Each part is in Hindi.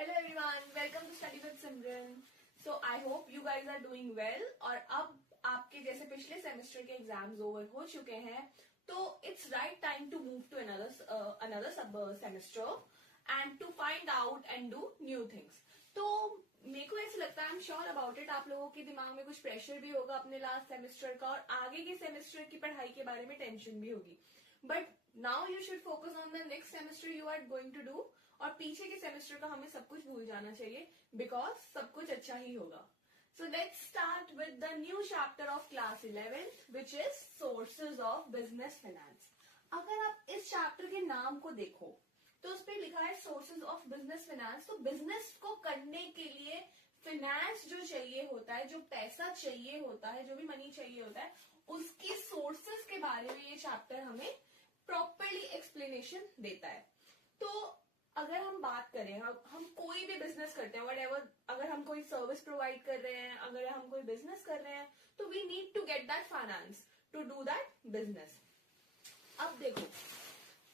Hello everyone, welcome to study with Simran. So I hope you guys are doing well. और अब आपके जैसे पिछले सेमेस्टर के एग्जाम्स ओवर हो चुके हैं, तो it's right time to move to another sub semester and to find out and do new things. तो मेरे को ऐसे लगता है, I am sure about it, आप लोगों के दिमाग में कुछ प्रेशर भी होगा अपने लास्ट सेमेस्टर का, और आगे के सेमेस्टर की पढ़ाई के बारे में टेंशन भी होगी। But now you should focus on the next semester you are going to do, और पीछे के सेमेस्टर का हमें सब कुछ भूल जाना चाहिए, बिकॉज सब कुछ अच्छा ही होगा। So let's start with the new chapter of class 11th, which is sources of business finance. अगर आप इस चैप्टर के नाम को देखो तो उस पर लिखा है सोर्सेज ऑफ बिजनेस फाइनेंस। तो बिजनेस को करने के लिए फाइनेंस जो चाहिए होता है, जो पैसा चाहिए होता है, जो भी मनी चाहिए होता है, उसकी सोर्सेज के बारे में ये चैप्टर हमें प्रॉपरली एक्सप्लेनेशन देता है। तो अगर हम बात करें, हम कोई भी बिजनेस करते हैं, व्हाटएवर, अगर हम कोई सर्विस प्रोवाइड कर रहे हैं, अगर हम कोई बिजनेस कर रहे हैं, तो we need to get that finance to do that business. अब देखो,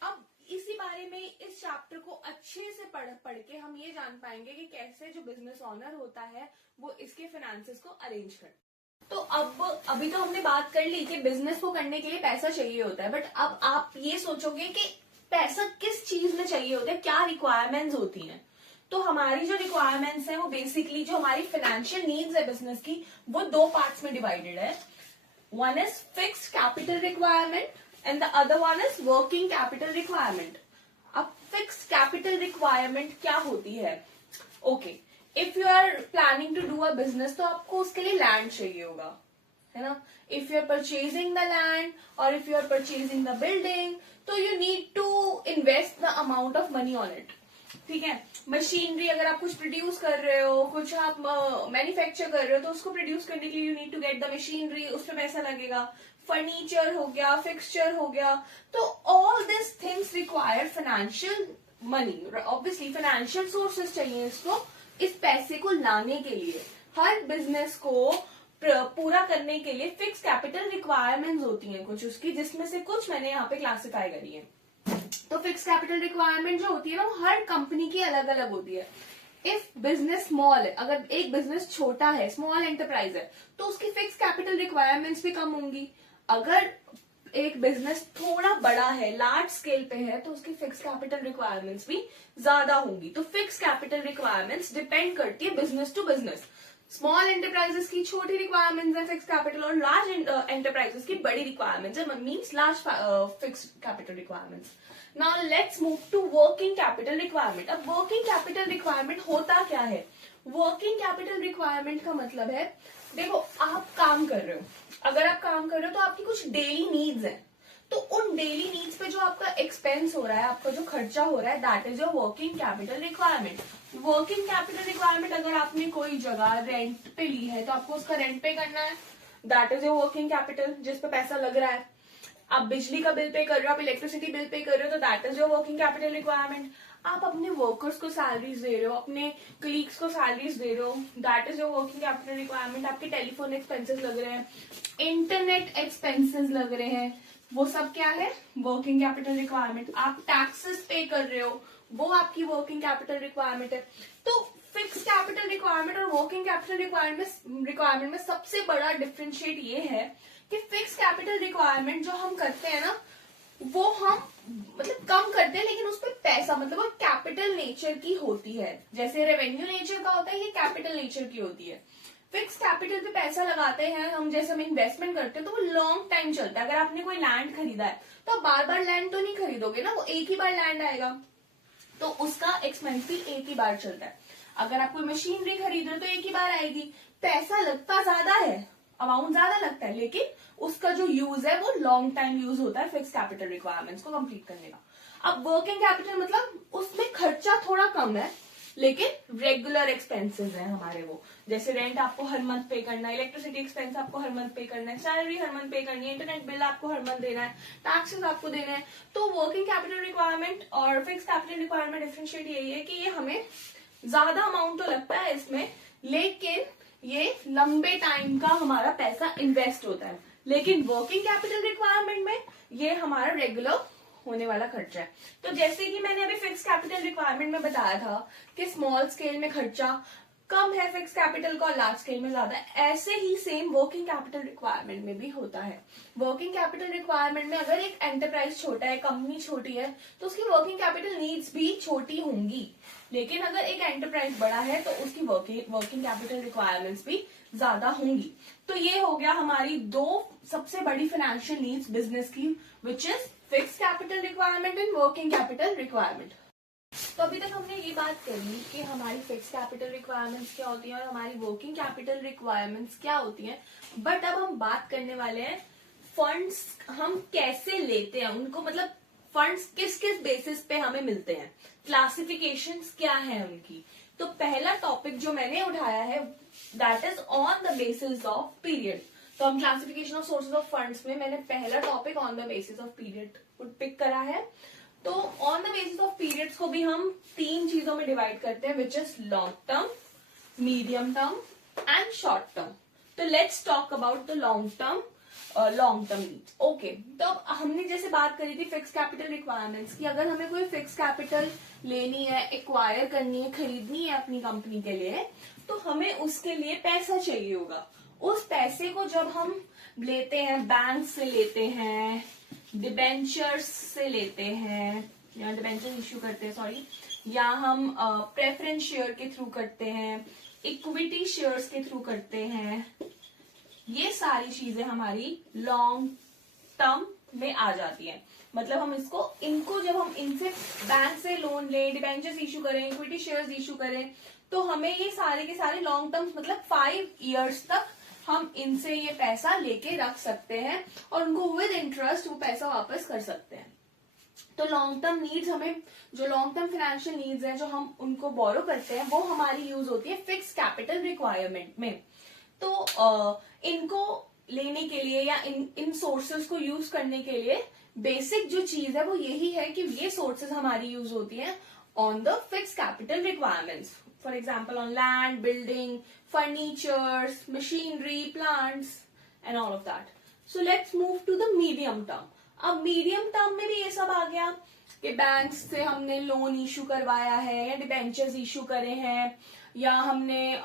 अब इसी बारे में इस चैप्टर को अच्छे से पढ़ के हम ये जान पाएंगे कि कैसे जो बिजनेस ओनर होता है वो इसके फाइनेंसेस को अरेंज करता है। तो अब अभी तो हमने बात कर ली कि बिजनेस को करने के लिए पैसा चाहिए होता है, बट अब आप ये सोचोगे कि पैसा किस चीज में चाहिए होता है, क्या रिक्वायरमेंट्स होती हैं। तो हमारी जो रिक्वायरमेंट्स है वो बेसिकली जो हमारी फाइनेंशियल नीड्स है बिजनेस की, वो दो पार्ट्स में डिवाइडेड है। One is fixed capital requirement and the other one is working capital requirement. अब फिक्स्ड कैपिटल रिक्वायरमेंट क्या होती है? Okay, if you are planning to do a business, तो आपको उसके लिए लैंड चाहिए होगा, है ना। If you are purchasing the land और if you are purchasing the building, तो you need to invest the amount of money on it. ठीक है, मशीनरी, अगर आप कुछ प्रोड्यूस कर रहे हो, कुछ आप मैन्युफैक्चर कर रहे हो, तो उसको प्रोड्यूस करने के लिए you need to get the machinery, उस पर पैसा लगेगा। फर्नीचर हो गया, फिक्सचर हो गया, तो all this things require financial money. Obviously financial sources चाहिए इसको, इस पैसे को लाने के लिए। हर बिजनेस को पूरा करने के लिए फिक्स कैपिटल रिक्वायरमेंट्स होती हैं कुछ उसकी, जिसमें से कुछ मैंने यहाँ पे क्लासिफाई करी है। तो फिक्स कैपिटल रिक्वायरमेंट जो होती है ना, वो हर कंपनी की अलग अलग होती है। इफ बिजनेस स्मॉल है, अगर एक बिजनेस छोटा है, स्मॉल एंटरप्राइज है, तो उसकी फिक्स कैपिटल रिक्वायरमेंट्स भी कम होंगी। अगर एक बिजनेस थोड़ा बड़ा है, लार्ज स्केल पे है, तो उसकी फिक्स कैपिटल रिक्वायरमेंट्स भी ज्यादा होंगी। तो फिक्स कैपिटल रिक्वायरमेंट्स डिपेंड करती है business to business. Small enterprises की छोटी रिक्वायरमेंट्स है फिक्स कैपिटल, और लार्ज एंटरप्राइजेस की बड़ी रिक्वायरमेंट्स है, means large fix capital requirements. Now let's move to working capital requirement. अब वर्किंग कैपिटल रिक्वायरमेंट होता क्या है? वर्किंग कैपिटल रिक्वायरमेंट का मतलब है, देखो आप काम कर रहे हो, अगर आप काम कर रहे हो तो आपकी कुछ डेली नीड्स है, तो उन डेली नीड्स पे जो आपका एक्सपेंस हो रहा है, आपका जो खर्चा हो रहा है, that is your working capital requirement. Working capital requirement, अगर आपने कोई जगह रेंट पे ली है तो आपको उसका रेंट पे करना है, that is your working capital, जिस पे पैसा लग रहा है। आप बिजली का बिल पे कर रहे हो, आप इलेक्ट्रिसिटी बिल पे कर रहे हो, तो that is your working capital requirement. आप अपने वर्कर्स को सैलरीज दे रहे हो, अपने कलीग्स को सैलरीज दे रहे हो, that is your working capital requirement. आपके टेलीफोन एक्सपेंसेस लग रहे हैं, इंटरनेट एक्सपेंसेस लग रहे हैं, वो सब क्या है? Working capital requirement. आप टैक्सेस पे कर रहे हो, वो आपकी वर्किंग कैपिटल रिक्वायरमेंट है। तो फिक्स कैपिटल रिक्वायरमेंट और वर्किंग कैपिटल रिक्वायरमेंट में सबसे बड़ा डिफरेंशिएट ये है कि फिक्स कैपिटल रिक्वायरमेंट जो हम करते हैं ना, वो हम मतलब कम करते हैं, लेकिन उस पर पैसा, मतलब वो कैपिटल नेचर की होती है। जैसे रेवेन्यू नेचर का होता है, ये कैपिटल नेचर की होती है। फिक्स कैपिटल पे पैसा लगाते हैं हम, जैसे हम इन्वेस्टमेंट करते हैं, तो वो लॉन्ग टाइम चलता है। अगर आपने कोई लैंड खरीदा है तो आप बार बार लैंड तो नहीं खरीदोगे ना, वो एक ही बार लैंड आएगा, तो उसका एक्सपेंस भी एक ही बार चलता है। अगर आप कोई मशीनरी खरीद रहे हो तो एक ही बार आएगी, पैसा लगता ज्यादा है, अमाउंट ज्यादा लगता है, लेकिन उसका जो यूज है वो लॉन्ग टाइम यूज होता है फिक्स कैपिटल रिक्वायरमेंट्स को कंप्लीट करने का। अब वर्किंग कैपिटल मतलब उसमें खर्चा थोड़ा कम है, लेकिन रेगुलर एक्सपेंसेस हैं हमारे, वो जैसे रेंट आपको हर मंथ पे करना है, इलेक्ट्रिसिटी एक्सपेंस आपको हर मंथ पे करना है, सैलरी हर मंथ पे करनी है, इंटरनेट बिल आपको हर मंथ देना है, टैक्सेस आपको देना है। तो वर्किंग कैपिटल रिक्वायरमेंट और फिक्स कैपिटल रिक्वायरमेंट डिफरेंशिएट यही है कि ये हमें ज्यादा अमाउंट तो लगता है इसमें, लेकिन ये लंबे टाइम का हमारा पैसा इन्वेस्ट होता है। लेकिन वर्किंग कैपिटल रिक्वायरमेंट में ये हमारा रेगुलर होने वाला खर्चा है। तो जैसे कि मैंने अभी फिक्स कैपिटल रिक्वायरमेंट में बताया था कि स्मॉल स्केल में खर्चा कम है फिक्स कैपिटल का और लार्ज स्केल में ज्यादा है, ऐसे ही सेम वर्किंग कैपिटल रिक्वायरमेंट में भी होता है। वर्किंग कैपिटल रिक्वायरमेंट में अगर एक एंटरप्राइज छोटा है, कंपनी छोटी है, तो उसकी वर्किंग कैपिटल नीड्स भी छोटी होंगी। लेकिन अगर एक एंटरप्राइज बड़ा है तो उसकी वर्किंग कैपिटल रिक्वायरमेंट्स भी ज्यादा होंगी। तो ये हो गया हमारी दो सबसे बड़ी फाइनेंशियल नीड्स बिजनेस की, which is fix capital requirement and working capital requirement. तो अभी तक हमने ये बात करी कि हमारी फिक्स कैपिटल रिक्वायरमेंट्स क्या होती हैं और हमारी वर्किंग कैपिटल रिक्वायरमेंट्स क्या होती हैं। बट अब हम बात करने वाले हैं फंड्स हम कैसे लेते हैं उनको, मतलब फंड्स किस किस बेसिस पे हमें मिलते हैं, क्लासिफिकेशंस क्या है उनकी। तो पहला टॉपिक जो मैंने उठाया है that is on the basis of period. तो हम classification of sources of funds में मैंने पहला topic on the basis of period pick करा है। तो on the basis of periods को भी हम तीन चीजों में डिवाइड करते हैं, which is long term, medium term and short term. तो let's talk about the long term needs. Okay, तो अब हमने जैसे बात करी थी फिक्स कैपिटल रिक्वायरमेंट्स की, अगर हमें कोई फिक्स कैपिटल लेनी है, एक्वायर करनी है, खरीदनी है अपनी कंपनी के लिए, तो हमें उसके लिए पैसा चाहिए होगा। उस पैसे को जब हम लेते हैं, बैंक से लेते हैं, डिबेंचर्स से लेते हैं या डिबेंचर इश्यू करते हैं, सॉरी, या हम प्रेफरेंस शेयर के थ्रू करते हैं, इक्विटी शेयर्स के थ्रू करते हैं, ये सारी चीजें हमारी लॉन्ग टर्म में आ जाती हैं। मतलब हम इनको जब हम इनसे बैंक से लोन लें, डिबेंचर्स इश्यू करें, इक्विटी शेयर्स इश्यू करें, तो हमें ये सारे के सारे लॉन्ग टर्म मतलब 5 years तक हम इनसे ये पैसा लेके रख सकते हैं और उनको विद इंटरेस्ट वो पैसा वापस कर सकते हैं। तो लॉन्ग टर्म नीड्स, हमें जो लॉन्ग टर्म फाइनेंशियल नीड्स हैं जो हम उनको बोरो करते हैं, वो हमारी यूज होती है फिक्स कैपिटल रिक्वायरमेंट में। तो इनको लेने के लिए या इन सोर्सेज को यूज करने के लिए बेसिक जो चीज है वो यही है कि ये सोर्सेज हमारी यूज होती हैं on the fix capital requirements. For example on land, building, furnitures, machinery, plants and all of that. So let's move to the medium term. अब मीडियम टर्म में भी ये सब आ गया कि बैंक से हमने लोन इशू करवाया है या डिबेंचर्स इशू करे हैं, या हमने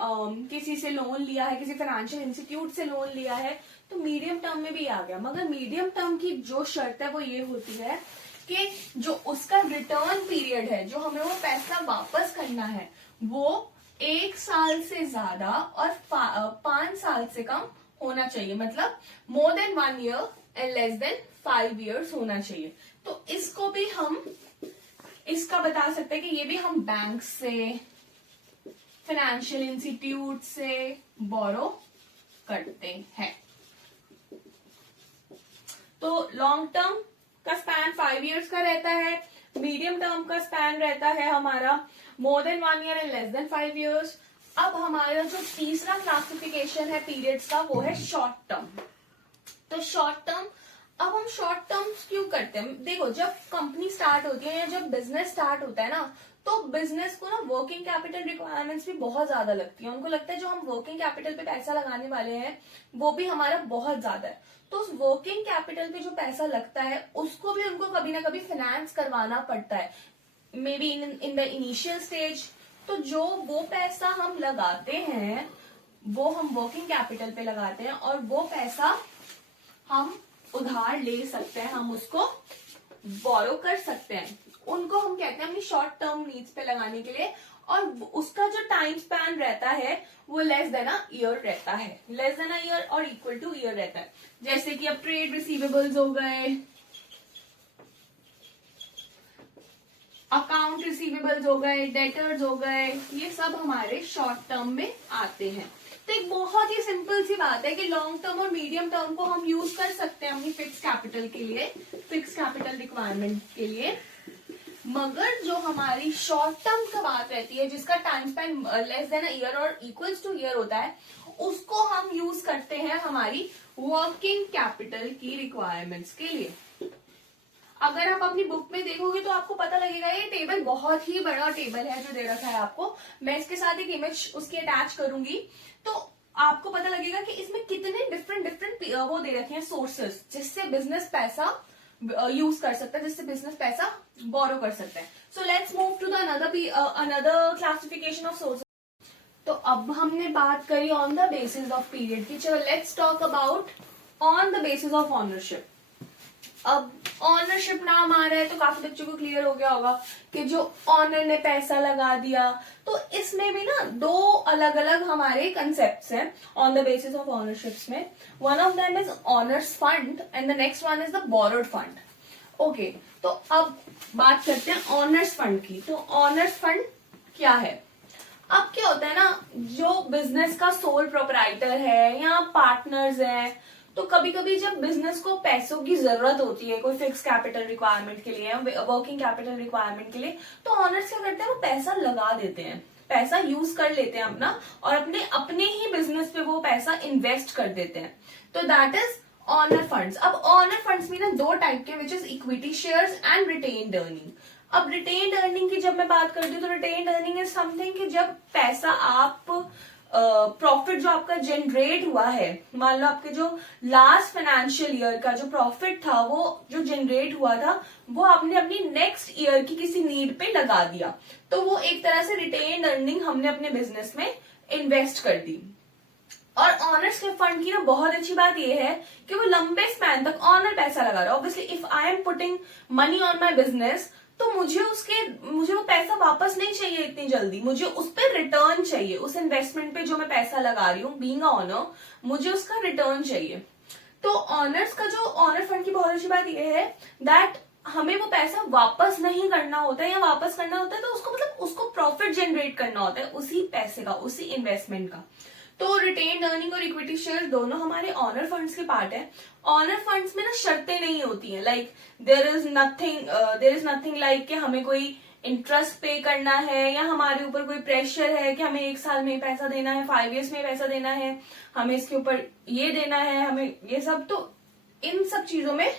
किसी से लोन लिया है, किसी फाइनेंशियल इंस्टीट्यूट से लोन लिया है, तो मीडियम टर्म में भी आ गया। मगर मीडियम टर्म की जो शर्त है वो ये होती है कि जो उसका रिटर्न पीरियड है, जो हमें वो पैसा वापस करना है, वो 1 साल से ज्यादा और 5 साल से कम होना चाहिए। मतलब more than 1 year and less than 5 years होना चाहिए। तो इसको भी हम इसका बता सकते हैं कि ये भी हम बैंक से, फाइनेंशियल इंस्टीट्यूट से बोरो करते हैं। तो लॉन्ग टर्म का स्पैन 5 years का रहता है, मीडियम टर्म का स्पैन रहता है हमारा more than 1 year and less than 5 years। अब हमारा जो तीसरा क्लासिफिकेशन है पीरियड्स का वो है शॉर्ट टर्म। तो शॉर्ट टर्म, अब हम शॉर्ट टर्म्स क्यों करते हैं? देखो, जब कंपनी स्टार्ट होती है या जब बिजनेस स्टार्ट होता है ना, तो बिजनेस को ना वर्किंग कैपिटल रिक्वायरमेंट्स भी बहुत ज्यादा लगती है। उनको लगता है जो हम वर्किंग कैपिटल पे पैसा लगाने वाले हैं वो भी हमारा बहुत ज्यादा है। तो उस वर्किंग कैपिटल पे जो पैसा लगता है उसको भी उनको कभी ना कभी फाइनेंस करवाना पड़ता है, may be in the initial stage. तो जो वो पैसा हम लगाते हैं वो हम वर्किंग कैपिटल पे लगाते हैं और वो पैसा हम उधार ले सकते हैं, हम उसको बोरो कर सकते हैं। उनको हम कहते हैं अपनी शॉर्ट टर्म नीड्स पे लगाने के लिए, और उसका जो टाइम स्पैन रहता है वो लेस देन अ ईयर रहता है, लेस देन अ ईयर और इक्वल टू ईयर रहता है। जैसे कि अब ट्रेड रिसीवेबल्स हो गए, अकाउंट रिसीवेबल्स हो गए, डेटर्स हो गए, ये सब हमारे शॉर्ट टर्म में आते हैं। तो एक बहुत ही सिंपल सी बात है कि लॉन्ग टर्म और मीडियम टर्म को हम यूज कर सकते हैं अपनी फिक्स कैपिटल के लिए, फिक्स कैपिटल रिक्वायरमेंट के लिए। मगर जो हमारी शॉर्ट टर्म का बात रहती है, जिसका time Spain less than a year और इक्वल्स टू ईयर होता है, उसको हम यूज करते हैं हमारी वर्किंग कैपिटल की रिक्वायरमेंट्स के लिए। अगर आप अपनी बुक में देखोगे तो आपको पता लगेगा, ये टेबल बहुत ही बड़ा टेबल है जो दे रखा है आपको। मैं इसके साथ एक इमेज उसकी अटैच करूंगी तो आपको पता लगेगा कि इसमें कितने डिफरेंट वो दे रखे हैं सोर्सेस, जिससे बिजनेस पैसा यूज कर सकता है, जिससे बिजनेस पैसा बोरो कर सकता है. So let's move to the another classification of sources. तो अब हमने बात करी on the basis of period की. चलो let's talk about on the basis of ownership. अब ऑनरशिप नाम आ रहा है तो काफी बच्चों को क्लियर हो गया होगा कि जो ऑनर ने पैसा लगा दिया. तो इसमें भी ना दो अलग अलग हमारे कंसेप्ट्स हैं ऑन द बेसिस ऑफ ऑनरशिप्स में. One of them is honours fund and the next one is the borrowed fund. Okay, तो अब बात करते हैं ऑनर्स फंड की. तो ऑनर्स फंड क्या है? अब क्या होता है ना, जो बिजनेस का सोल प्रोपराइटर है या पार्टनर्स है, तो कभी कभी जब बिजनेस को पैसों की जरूरत होती है कोई फिक्स कैपिटल रिक्वायरमेंट के लिए, वर्किंग कैपिटल रिक्वायरमेंट के लिए, तो ऑनर्स क्या करते हैं, वो पैसा लगा देते हैं, पैसा यूज कर लेते हैं अपना और अपने अपने ही बिजनेस पे वो पैसा इन्वेस्ट कर देते हैं. तो दैट इज ऑनर फंड्स. अब ऑनर फंड्स में ना दो टाइप के, which is equity shares and retained earning. अब रिटेन्ड अर्निंग की जब मैं बात करती हूँ तो रिटेन्ड अर्निंग इज समथिंग कि जब पैसा आप प्रॉफिट जो आपका जनरेट हुआ है, मान लो आपके जो लास्ट फाइनेंशियल ईयर का जो प्रॉफिट था वो जो जनरेट हुआ था वो आपने अपनी नेक्स्ट ईयर की किसी नीड पे लगा दिया, तो वो एक तरह से रिटेन्ड अर्निंग हमने अपने बिजनेस में इन्वेस्ट कर दी. और ऑनर्स के फंड की ना बहुत अच्छी बात ये है कि वो लंबे स्पैन तक ऑनर पैसा लगा रहा है. Obviously if I am putting money on my business तो मुझे वो पैसा वापस नहीं चाहिए इतनी जल्दी, मुझे उस पर रिटर्न चाहिए. उस इन्वेस्टमेंट पे जो मैं पैसा लगा रही हूँ बीइंग अ ऑनर, मुझे उसका रिटर्न चाहिए. तो ऑनर्स का जो ऑनर फंड की बहुत अच्छी बात यह है दैट हमें वो पैसा वापस नहीं करना होता है, या वापस करना होता है तो उसको मतलब उसको प्रॉफिट जनरेट करना होता है उसी पैसे का, उसी इन्वेस्टमेंट का. तो रिटेन्ड अर्निंग और इक्विटी शेयर दोनों हमारे ऑनर फंड्स के पार्ट है. ऑनर फंड्स में ना शर्तें नहीं होती हैं, like there is nothing like कि हमें कोई इंटरेस्ट पे करना है या हमारे ऊपर कोई प्रेशर है कि हमें 1 साल में पैसा देना है, 5 years में पैसा देना है, हमें इसके ऊपर ये देना है, हमें ये सब. तो इन सब चीजों में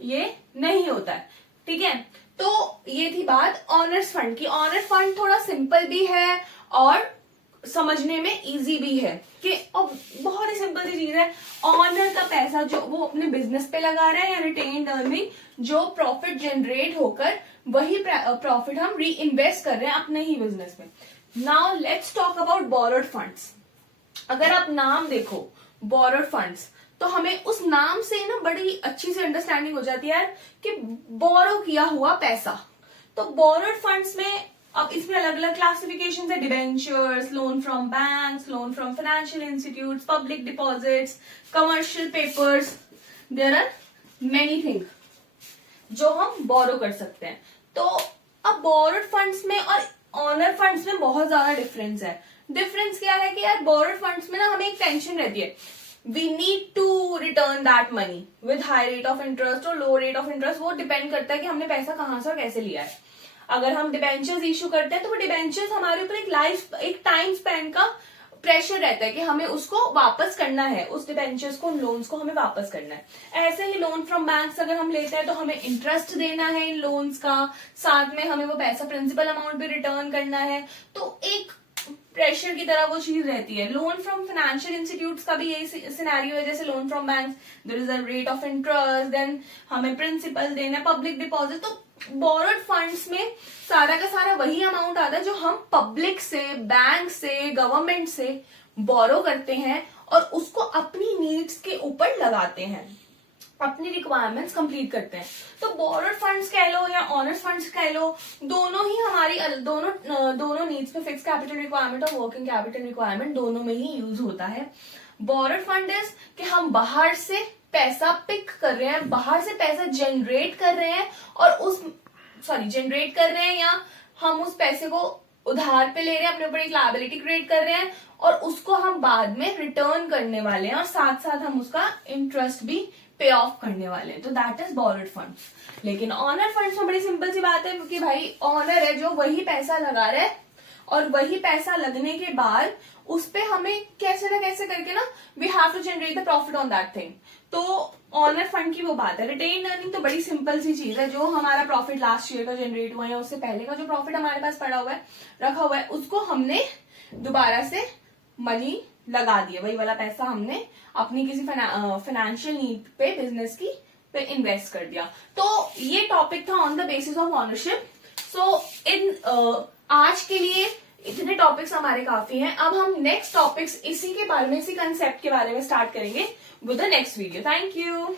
ये नहीं होता है. ठीक है, तो ये थी बात ऑनर्स फंड की. ऑनर फंड थोड़ा सिंपल भी है और समझने में इजी भी है कि अब बहुत ही सिंपल सी चीज है. ऑनर का पैसा जो वो अपने बिजनेस पे लगा रहा है या रिटेन्ड अर्निंग जो प्रॉफिट जनरेट होकर वही प्रॉफिट हम री इन्वेस्ट कर रहे हैं अपने ही बिजनेस में. Now let's talk about borrowed funds. अगर आप नाम देखो बोरोड फंड्स तो हमें उस नाम से ना बड़ी अच्छी सी अंडरस्टैंडिंग हो जाती है कि बोरो किया हुआ पैसा. तो बोरोड फंड्स में अब इसमें अलग अलग क्लासिफिकेशन है. Debentures, loan from banks, loan from financial institutes, public deposits, commercial papers, there are many things जो हम बोरो कर सकते हैं. तो अब बोरोड फंड्स में और ऑनर फंड्स में बहुत ज्यादा डिफरेंस है. डिफरेंस क्या है कि यार बोरोड फंड्स में ना हमें एक टेंशन रहती है, we need to return that money with high rate of interest और लो रेट ऑफ इंटरेस्ट. वो डिपेंड करता है कि हमने पैसा कहाँ से और कैसे लिया है. अगर हम डिबेंचर्स इशू करते हैं तो वो डिबेंचर्स हमारे ऊपर एक टाइम स्पैन का प्रेशर रहता है कि हमें उसको वापस करना है, उस डिबेंचर्स को, उन लोन्स को हमें वापस करना है. ऐसे ही लोन फ्रॉम बैंक्स अगर हम लेते हैं तो हमें इंटरेस्ट देना है इन लोन्स का, साथ में हमें वो पैसा प्रिंसिपल अमाउंट भी रिटर्न करना है. तो एक प्रेशर की तरह वो चीज रहती है. लोन फ्रॉम फाइनेंशियल इंस्टीट्यूट्स का भी यही सिनेरियो है. जैसे loan from banks there is a rate of interest, then हमें प्रिंसिपल देना है, पब्लिक डिपॉजिट. तो बोरोड फंड्स में सारा का सारा वही अमाउंट आता है जो हम पब्लिक से, बैंक से, गवर्नमेंट से बोरो करते हैं और उसको अपनी नीड्स के ऊपर लगाते हैं, अपनी रिक्वायरमेंट्स कंप्लीट करते हैं. तो बोरोड फंड्स कह लो या ऑनर्स फंड्स कह लो, दोनों ही हमारी दोनों नीड्स पे फिक्स कैपिटल रिक्वायरमेंट और वर्किंग कैपिटल रिक्वायरमेंट दोनों में ही यूज होता है. बोरोड फंड इज कि हम बाहर से पैसा पिक कर रहे हैं, बाहर से पैसा जनरेट कर रहे हैं और जनरेट कर रहे हैं या हम उस पैसे को उधार पे ले रहे हैं, अपने ऊपर एक लायबिलिटी क्रिएट कर रहे हैं और उसको हम बाद में रिटर्न करने वाले हैं और साथ साथ हम उसका इंटरेस्ट भी पे ऑफ करने वाले हैं. तो दैट इज बोरोड फंड्स. लेकिन ऑनर फंड्स में बड़ी सिंपल सी बात है क्योंकि भाई ऑनर है जो वही पैसा लगा रहा है और वही पैसा लगने के बाद उस पे हमें कैसे ना कैसे करके ना we have to generate the profit on that thing. तो ऑनर फंड की वो बात है. रिटेन अर्निंग तो बड़ी सिंपल सी चीज है, जो हमारा प्रॉफिट लास्ट ईयर का जनरेट हुआ है या उससे पहले का जो प्रॉफिट हमारे पास पड़ा हुआ है, रखा हुआ है, उसको हमने दोबारा से मनी लगा दिया, वही वाला पैसा हमने अपनी किसी फाइनेंशियल नीड पे बिजनेस की पे इन्वेस्ट कर दिया। तो ये टॉपिक था on the basis of ownership. So इन आज के लिए इतने टॉपिक्स हमारे काफी हैं। अब हम नेक्स्ट टॉपिक्स इसी के बारे में, इसी कंसेप्ट के बारे में स्टार्ट करेंगे with the next video. Thank you.